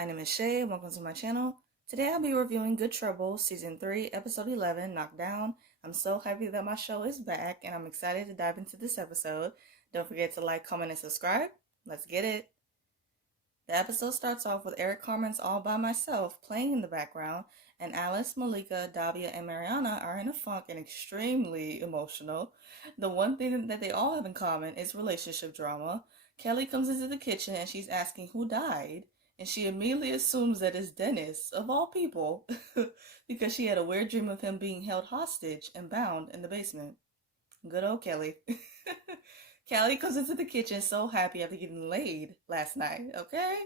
my name is Shay, and welcome to my channel. Today I'll be reviewing Good Trouble, Season 3, Episode 11, Knocked Down. I'm so happy that my show is back, and I'm excited to dive into this episode. Don't forget to like, comment, and subscribe. Let's get it. The episode starts off with Eric Carmen's All By Myself playing in the background, and Alice, Malika, Davia, and Mariana are in a funk and extremely emotional. The one thing that they all have in common is relationship drama. Kelly comes into the kitchen and she's asking who died, and she immediately assumes that it's Dennis, of all people, because she had a weird dream of him being held hostage and bound in the basement. Good old Kelly. Callie comes into the kitchen so happy after getting laid last night, okay?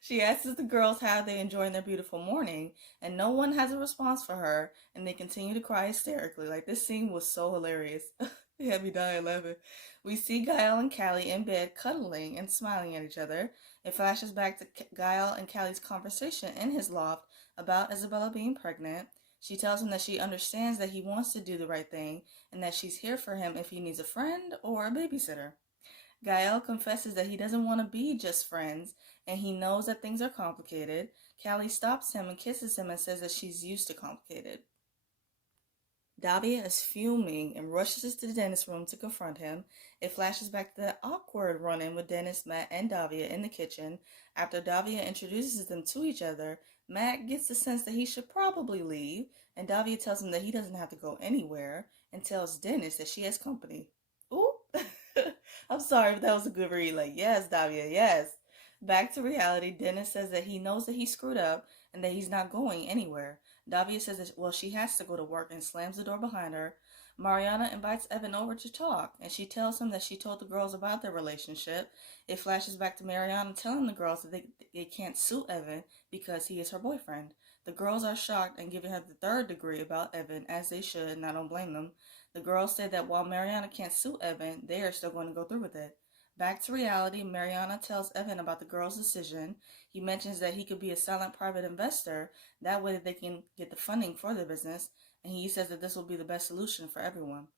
She asks the girls how they're enjoying their beautiful morning, and no one has a response for her, and they continue to cry hysterically. Like, this scene was so hilarious. It had me dying laughing. We see Gale and Callie in bed cuddling and smiling at each other. It flashes back to Gale and Callie's conversation in his loft about Isabella being pregnant. She tells him that she understands that he wants to do the right thing and that she's here for him if he needs a friend or a babysitter. Gael confesses that he doesn't want to be just friends and he knows that things are complicated. Callie stops him and kisses him and says that she's used to complicated. Davia is fuming and rushes to the dentist's room to confront him. It flashes back to the awkward run-in with Dennis, Matt, and Davia in the kitchen. After Davia introduces them to each other, Matt gets the sense that he should probably leave, and Davia tells him that he doesn't have to go anywhere, and tells Dennis that she has company. Ooh, I'm sorry if that was a good read. Like, yes, Davia, yes. Back to reality, Dennis says that he knows that he screwed up and that he's not going anywhere. Davia says that, well, she has to go to work and slams the door behind her. Mariana invites Evan over to talk, and she tells him that she told the girls about their relationship. It flashes back to Mariana telling the girls that they can't sue Evan because he is her boyfriend. The girls are shocked and giving her the third degree about Evan, as they should, and I don't blame them. The girls say that while Mariana can't sue Evan, they are still going to go through with it. Back to reality, Mariana tells Evan about the girl's decision. He mentions that he could be a silent private investor. That way they can get the funding for their business. And he says that this will be the best solution for everyone.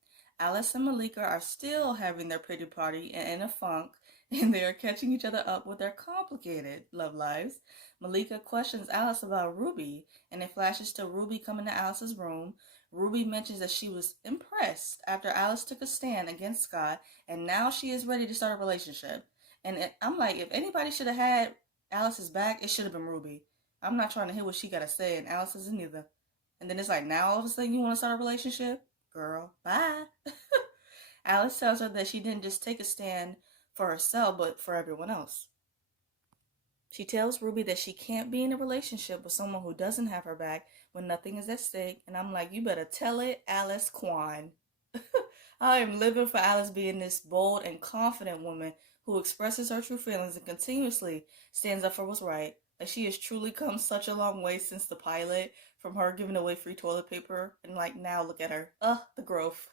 Alice and Malika are still having their pity party and in a funk, and they are catching each other up with their complicated love lives. Malika questions Alice about Ruby, and it flashes to Ruby coming to Alice's room. Ruby mentions that she was impressed after Alice took a stand against Scott, and now she is ready to start a relationship. And I'm like, if anybody should have had Alice's back, it should have been Ruby. I'm not trying to hear what she got to say, and Alice isn't either. And then it's like, now all of a sudden you want to start a relationship? Girl, bye. Alice tells her that she didn't just take a stand for herself, but for everyone else. She tells Ruby that she can't be in a relationship with someone who doesn't have her back when nothing is at stake. And I'm like, you better tell it, Alice Kwan. I am living for Alice being this bold and confident woman who expresses her true feelings and continuously stands up for what's right. Like, she has truly come such a long way since the pilot, from her giving away free toilet paper, and like now look at her. The growth.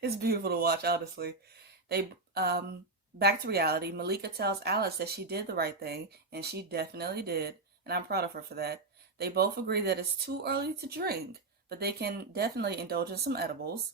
It's beautiful to watch, honestly. Back to reality, Malika tells Alice that she did the right thing, and she definitely did, and I'm proud of her for that. They both agree that it's too early to drink, but they can definitely indulge in some edibles.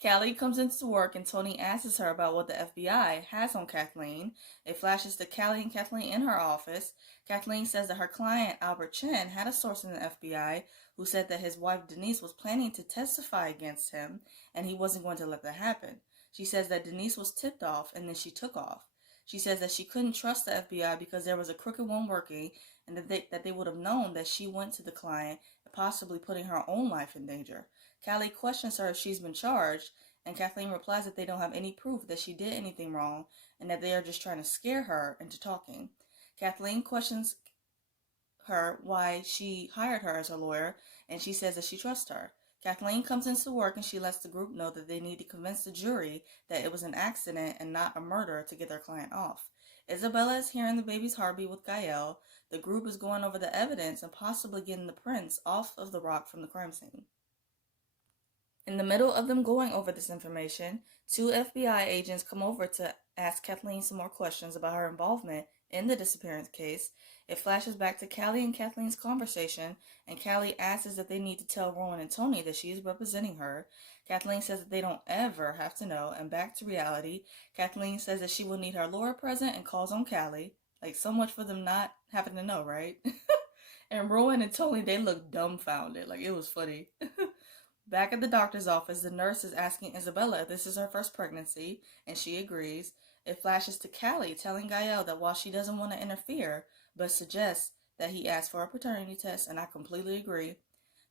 Callie comes into work and Tony asks her about what the FBI has on Kathleen. It flashes to Callie and Kathleen in her office. Kathleen says that her client, Albert Chen, had a source in the FBI who said that his wife Denise was planning to testify against him, and he wasn't going to let that happen. She says that Denise was tipped off and then she took off. She says that she couldn't trust the FBI because there was a crooked one working, and that they would have known that she went to the client, possibly putting her own life in danger. Callie questions her if she's been charged, and Kathleen replies that they don't have any proof that she did anything wrong and that they are just trying to scare her into talking. Kathleen questions her why she hired her as her lawyer, and she says that she trusts her. Kathleen comes into work and she lets the group know that they need to convince the jury that it was an accident and not a murder to get their client off. Isabella is hearing the baby's heartbeat with Gael. The group is going over the evidence and possibly getting the prints off of the rock from the crime scene. In the middle of them going over this information, 2 FBI agents come over to ask Kathleen some more questions about her involvement in the disappearance case. It flashes back to Callie and Kathleen's conversation, and Callie asks if they need to tell Rowan and Tony that she is representing her. Kathleen says that they don't ever have to know, and back to reality, Kathleen says that she will need her lawyer present and calls on Callie. Like, so much for them not having to know, right? And Rowan and Tony, they look dumbfounded. Like, it was funny. Back at the doctor's office, the nurse is asking Isabella if this is her first pregnancy, and she agrees. It flashes to Callie telling Gale that while she doesn't want to interfere, but suggests that he ask for a paternity test, and I completely agree.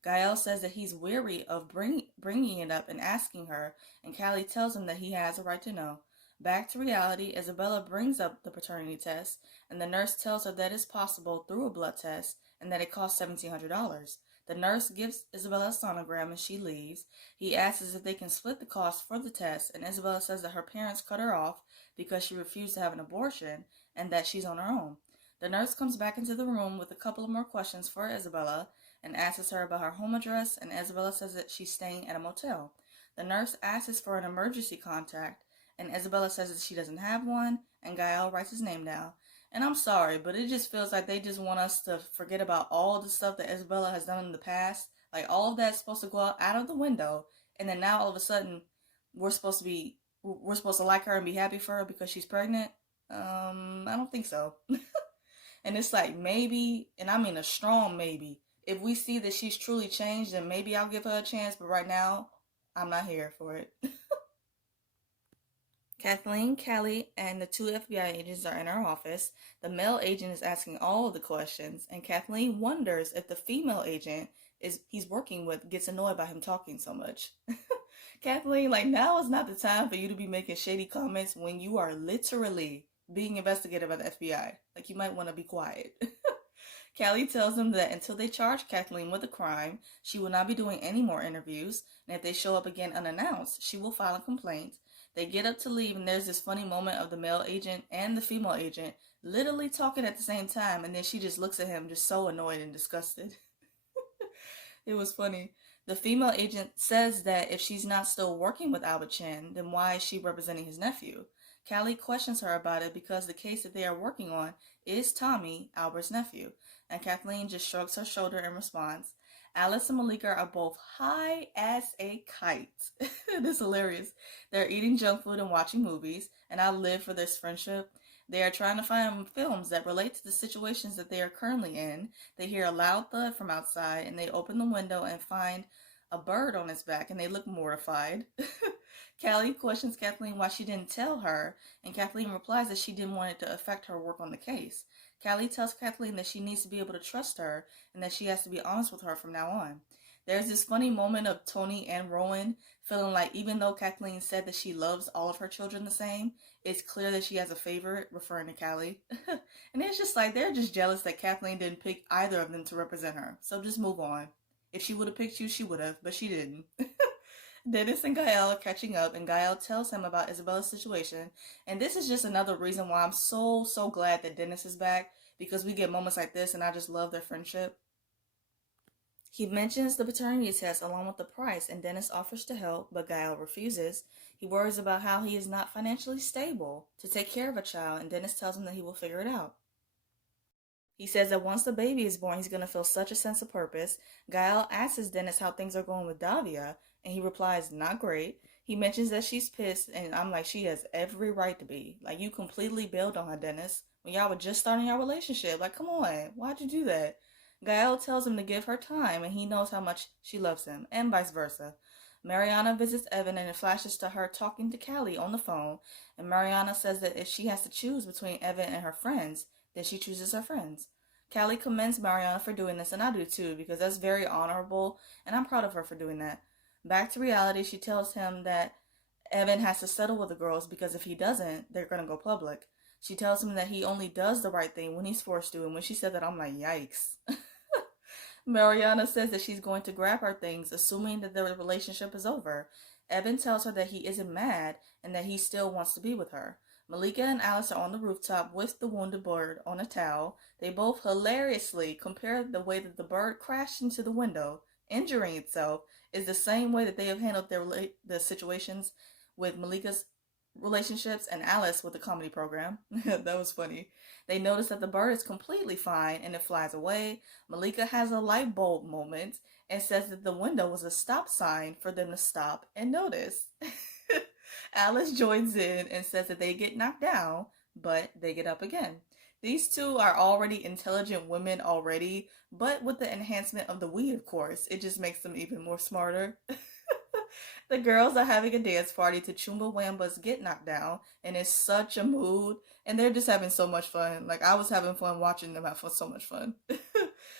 Gale says that he's weary of bringing it up and asking her, and Callie tells him that he has a right to know. Back to reality, Isabella brings up the paternity test, and the nurse tells her that it's possible through a blood test and that it costs $1,700. The nurse gives Isabella a sonogram and she leaves. He asks if they can split the cost for the test, and Isabella says that her parents cut her off because she refused to have an abortion and that she's on her own. The nurse comes back into the room with a couple of more questions for Isabella and asks her about her home address, and Isabella says that she's staying at a motel. The nurse asks for an emergency contact, and Isabella says that she doesn't have one, and Gale writes his name down. And I'm sorry, but it just feels like they just want us to forget about all the stuff that Isabella has done in the past. Like, all of that's supposed to go out of the window, and then now all of a sudden we're supposed to like her and be happy for her because she's pregnant. I don't think so. And it's like, maybe, and I mean a strong maybe, if we see that she's truly changed, then maybe I'll give her a chance, but right now I'm not here for it. Kathleen, Callie, and the two FBI agents are in her office. The male agent is asking all of the questions, and Kathleen wonders if the female agent he's working with gets annoyed by him talking so much. Kathleen, like, now is not the time for you to be making shady comments when you are literally being investigated by the FBI. Like, you might want to be quiet. Callie tells them that until they charge Kathleen with a crime, she will not be doing any more interviews, and if they show up again unannounced, she will file a complaint. They get up to leave, and there's this funny moment of the male agent and the female agent literally talking at the same time, and then she just looks at him just so annoyed and disgusted. It was funny. The female agent says that if she's not still working with Albert Chen, then why is she representing his nephew? Callie questions her about it because the case that they are working on is Tommy, Albert's nephew, and Kathleen just shrugs her shoulder in response. Alice and Malika are both high as a kite. It is hilarious. They're eating junk food and watching movies, and I live for this friendship. They are trying to find films that relate to the situations that they are currently in. They hear a loud thud from outside, and they open the window and find a bird on its back, and they look mortified. Callie questions Kathleen why she didn't tell her, and Kathleen replies that she didn't want it to affect her work on the case. Callie tells Kathleen that she needs to be able to trust her and that she has to be honest with her from now on. There's this funny moment of Tony and Rowan feeling like even though Kathleen said that she loves all of her children the same, it's clear that she has a favorite, referring to Callie. And it's just like they're just jealous that Kathleen didn't pick either of them to represent her. So just move on. If she would have picked you, she would have, but she didn't. Dennis and Gale are catching up, and Gale tells him about Isabella's situation. And this is just another reason why I'm so glad that Dennis is back, because we get moments like this, and I just love their friendship. He mentions the paternity test along with the price, and Dennis offers to help, but Gale refuses. He worries about how he is not financially stable to take care of a child, and Dennis tells him that he will figure it out. He says that once the baby is born, he's going to feel such a sense of purpose. Gale asks Dennis how things are going with Davia, and he replies, not great. He mentions that she's pissed, and I'm like, she has every right to be. Like, you completely bailed on her, Dennis, when y'all were just starting your relationship. Like, come on, why'd you do that? Gale tells him to give her time, and he knows how much she loves him, and vice versa. Mariana visits Evan, and it flashes to her talking to Callie on the phone, and Mariana says that if she has to choose between Evan and her friends, then she chooses her friends. Callie commends Mariana for doing this, and I do too, because that's very honorable, and I'm proud of her for doing that. Back to reality, she tells him that Evan has to settle with the girls because if he doesn't, they're going to go public. She tells him that he only does the right thing when he's forced to, and when she said that, I'm like, yikes. Mariana says that she's going to grab her things, assuming that their relationship is over. Evan tells her that he isn't mad and that he still wants to be with her. Malika and Alice are on the rooftop with the wounded bird on a towel. They both hilariously compare the way that the bird crashed into the window, injuring itself, is the same way that they have handled the situations with Malika's relationships and Alice with the comedy program. That was funny. They notice that the bird is completely fine and it flies away. Malika has a light bulb moment and says that the window was a stop sign for them to stop and notice. Alice joins in and says that they get knocked down, but they get up again. These two are already intelligent women already, but with the enhancement of the weed, of course, it just makes them even more smarter. The girls are having a dance party to Chumbawamba's Get Knocked Down, and it's such a mood, and they're just having so much fun. Like, I was having fun watching them have so much fun.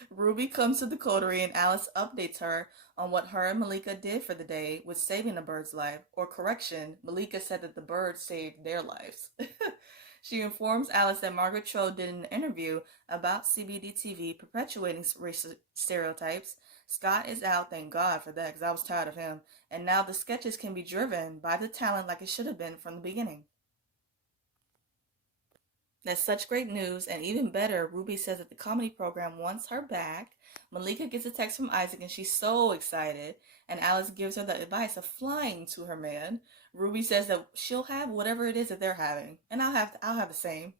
Ruby comes to the coterie, and Alice updates her on what her and Malika did for the day with saving the bird's life. Or correction, Malika said that the bird saved their lives. She informs Alice that Margaret Cho did an interview about CBD TV perpetuating racial stereotypes. Scott is out, thank God for that, because I was tired of him. And now the sketches can be driven by the talent like it should have been from the beginning. That's such great news, and even better, Ruby says that the comedy program wants her back. Malika gets a text from Isaac, and she's so excited, and Alice gives her the advice of flying to her man. Ruby says that she'll have whatever it is that they're having, and I'll have the same.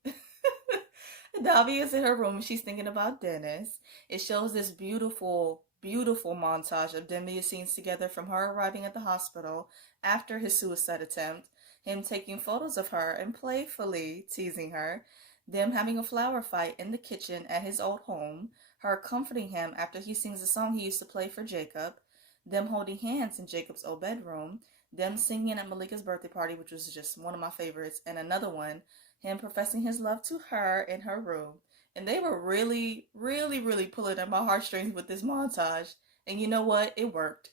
Davy is in her room, and she's thinking about Dennis. It shows this beautiful, beautiful montage of them being scenes together from her arriving at the hospital after his suicide attempt, him taking photos of her and playfully teasing her, them having a flower fight in the kitchen at his old home, her comforting him after he sings a song he used to play for Jacob, them holding hands in Jacob's old bedroom, them singing at Malika's birthday party, which was just one of my favorites, and another one, him professing his love to her in her room. And they were really, really, really pulling at my heartstrings with this montage. And you know what? It worked.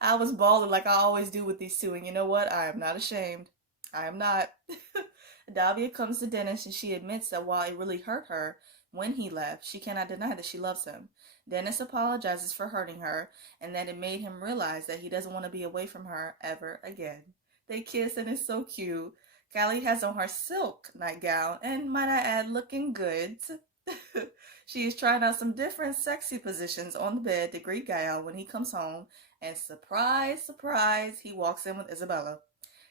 I was bawling like I always do with these two, and you know what? I am not ashamed. I am not. Davia comes to Dennis, and she admits that while it really hurt her when he left, she cannot deny that she loves him. Dennis apologizes for hurting her, and that it made him realize that he doesn't want to be away from her ever again. They kiss, and it's so cute. Callie has on her silk nightgown, and might I add, looking good. She is trying out some different sexy positions on the bed to greet Gale when he comes home, and surprise, surprise, he walks in with Isabella.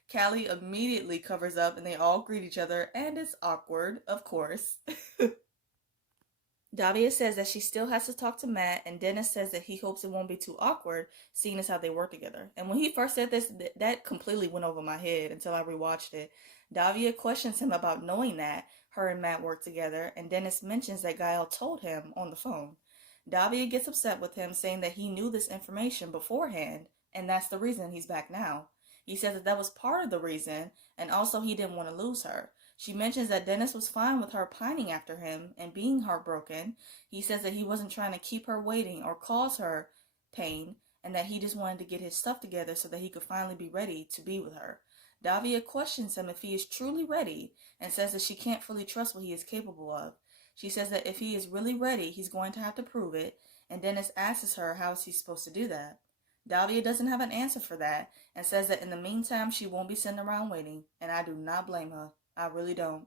Callie immediately covers up and they all greet each other, and it's awkward, of course. Davia says that she still has to talk to Matt, and Dennis says that he hopes it won't be too awkward, seeing as how they work together. And when he first said this, that completely went over my head until I rewatched it. Davia questions him about knowing that her and Matt work together, and Dennis mentions that Gael told him on the phone. Davia gets upset with him, saying that he knew this information beforehand, and that's the reason he's back now. He says that was part of the reason, and also he didn't want to lose her. She mentions that Dennis was fine with her pining after him and being heartbroken. He says that he wasn't trying to keep her waiting or cause her pain, and that he just wanted to get his stuff together so that he could finally be ready to be with her. Davia questions him if he is truly ready and says that she can't fully trust what he is capable of. She says that if he is really ready, he's going to have to prove it, and Dennis asks her how is he supposed to do that. Davia doesn't have an answer for that and says that in the meantime she won't be sitting around waiting, and I do not blame her. I really don't.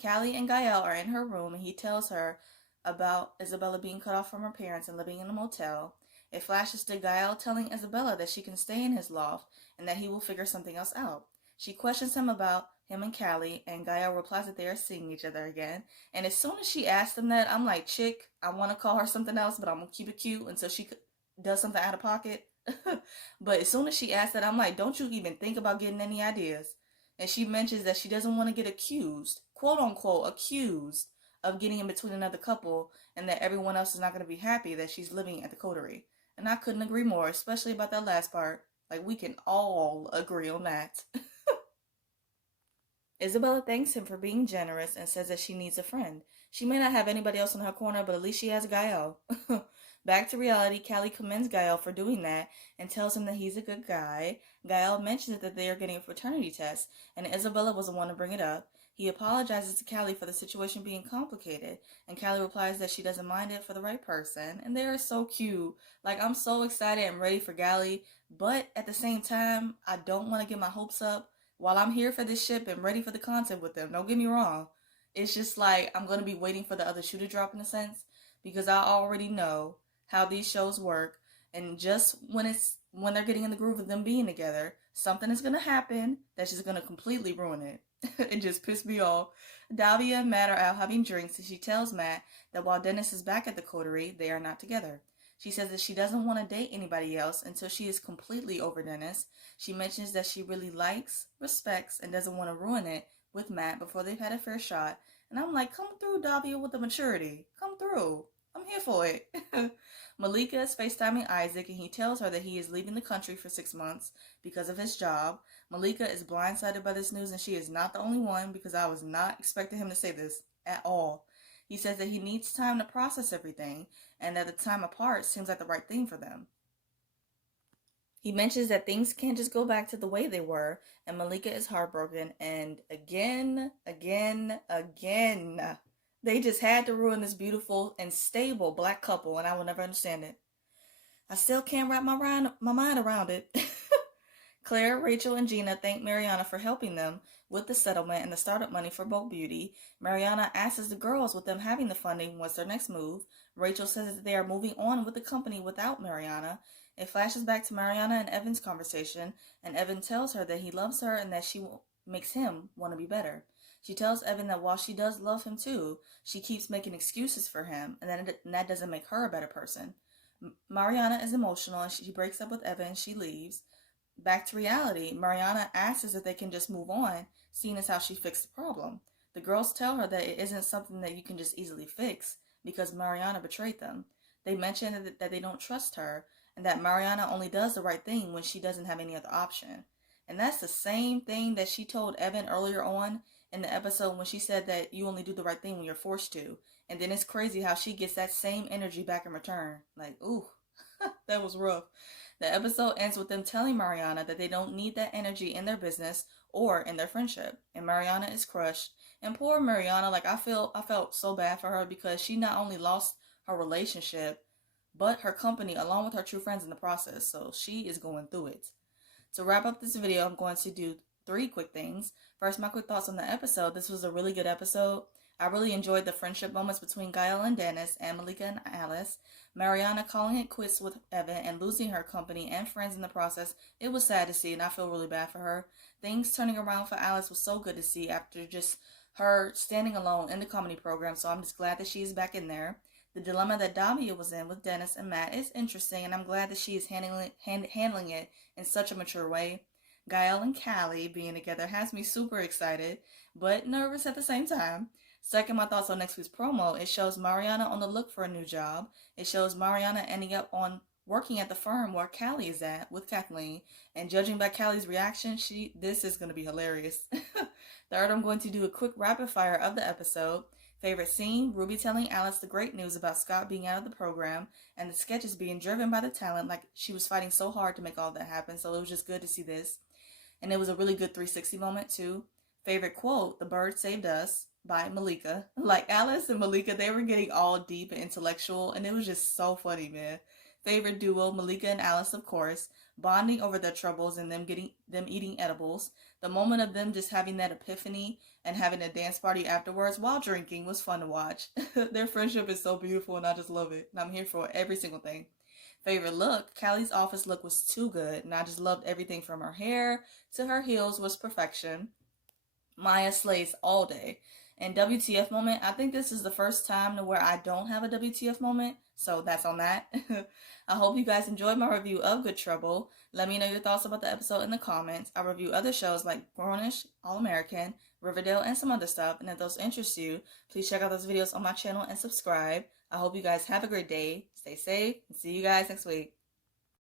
Callie and Gael are in her room, and he tells her about Isabella being cut off from her parents and living in a motel. It flashes to Gael telling Isabella that she can stay in his loft and that he will figure something else out. She questions him about him and Callie, and Gael replies that they are seeing each other again. And as soon as she asks him that, I'm like, chick, I want to call her something else, but I'm going to keep it cute until she does something out of pocket. But as soon as she asks that, I'm like, don't you even think about getting any ideas? And she mentions that she doesn't want to get accused, quote unquote, accused of getting in between another couple, and that everyone else is not going to be happy that she's living at the coterie. And I couldn't agree more, especially about that last part. Like, we can all agree on that. Isabella thanks him for being generous and says that she needs a friend. She may not have anybody else in her corner, but at least she has Gael. Back to reality, Callie commends Gael for doing that and tells him that he's a good guy. Gael mentions that they are getting a fraternity test, and Isabella was the one to bring it up. He apologizes to Callie for the situation being complicated, and Callie replies that she doesn't mind it for the right person, and they are so cute. Like, I'm so excited and ready for Callie, but at the same time, I don't want to get my hopes up. While I'm here for this ship and ready for the content with them, don't get me wrong. It's just like I'm going to be waiting for the other shoe to drop in a sense, because I already know how these shows work, and just when they're getting in the groove of them being together, something is going to happen that's just going to completely ruin it. It just pissed me off. Davia and Matt are out having drinks, and she tells Matt that while Dennis is back at the coterie, they are not together. She says that she doesn't want to date anybody else until she is completely over Dennis. She mentions that she really likes, respects, and doesn't want to ruin it with Matt before they've had a fair shot, And I'm like, come through, Davia, with the maturity. Come through. I'm here for it. Malika is FaceTiming Isaac, and he tells her that he is leaving the country for 6 months because of his job. Malika is blindsided by this news, and she is not the only one, because I was not expecting him to say this at all. He says that he needs time to process everything, and that the time apart seems like the right thing for them. He mentions that things can't just go back to the way they were, and Malika is heartbroken, and again, they just had to ruin this beautiful and stable black couple, and I will never understand it. I still can't wrap my mind around it. Claire, Rachel, and Gina thank Mariana for helping them with the settlement and the startup money for Boat Beauty. Mariana asks the girls, with them having the funding, what's their next move. Rachel says that they are moving on with the company without Mariana. It flashes back to Mariana and Evan's conversation, and Evan tells her that he loves her and that she makes him want to be better. She tells Evan that while she does love him too, she keeps making excuses for him, and that doesn't make her a better person. Mariana is emotional, and she breaks up with Evan. She leaves. Back to reality, Mariana asks if they can just move on, seeing as how she fixed the problem. The girls tell her that it isn't something that you can just easily fix, because Mariana betrayed them. They mention that they don't trust her, and that Mariana only does the right thing when she doesn't have any other option. And that's the same thing that she told Evan earlier on in the episode, when she said that you only do the right thing when you're forced to. And then it's crazy how she gets that same energy back in return. Like, ooh, that was rough. The episode ends with them telling Mariana that they don't need that energy in their business or in their friendship. And Mariana is crushed. And poor Mariana, like I felt so bad for her, because she not only lost her relationship, but her company, along with her true friends in the process. So she is going through it. To wrap up this video, I'm going to do 3 quick things. First, my quick thoughts on the episode. This was a really good episode. I really enjoyed the friendship moments between Gale and Dennis, and Malika and Alice. Mariana calling it quits with Evan and losing her company and friends in the process. It was sad to see, and I feel really bad for her. Things turning around for Alice was so good to see after just her standing alone in the comedy program, so I'm just glad that she is back in there. The dilemma that Davia was in with Dennis and Matt is interesting, and I'm glad that she is handling it in such a mature way. Gale and Callie being together has me super excited, but nervous at the same time. Second, my thoughts on next week's promo. It shows Mariana on the look for a new job. It shows Mariana ending up on working at the firm where Callie is at with Kathleen. And judging by Callie's reaction, this is going to be hilarious. Third, I'm going to do a quick rapid fire of the episode. Favorite scene, Ruby telling Alice the great news about Scott being out of the program, and the sketches being driven by the talent, like she was fighting so hard to make all that happen, so it was just good to see this. And it was a really good 360 moment too. Favorite quote, "The bird saved us," by Malika. Like Alice and Malika, they were getting all deep and intellectual, and it was just so funny, man. Favorite duo, Malika and Alice, of course, bonding over their troubles and them eating edibles. The moment of them just having that epiphany and having a dance party afterwards while drinking was fun to watch. Their friendship is so beautiful, and I just love it. And I'm here for every single thing. Favorite look, Callie's office look was too good, and I just loved everything from her hair to her heels was perfection. Maya slays all day. And WTF moment, I think this is the first time to where I don't have a WTF moment, so that's on that. I hope you guys enjoyed my review of Good Trouble. Let me know your thoughts about the episode in the comments. I review other shows like Grownish, All American, Riverdale, and some other stuff, and if those interest you, please check out those videos on my channel and subscribe. I hope you guys have a great day, stay safe, and see you guys next week.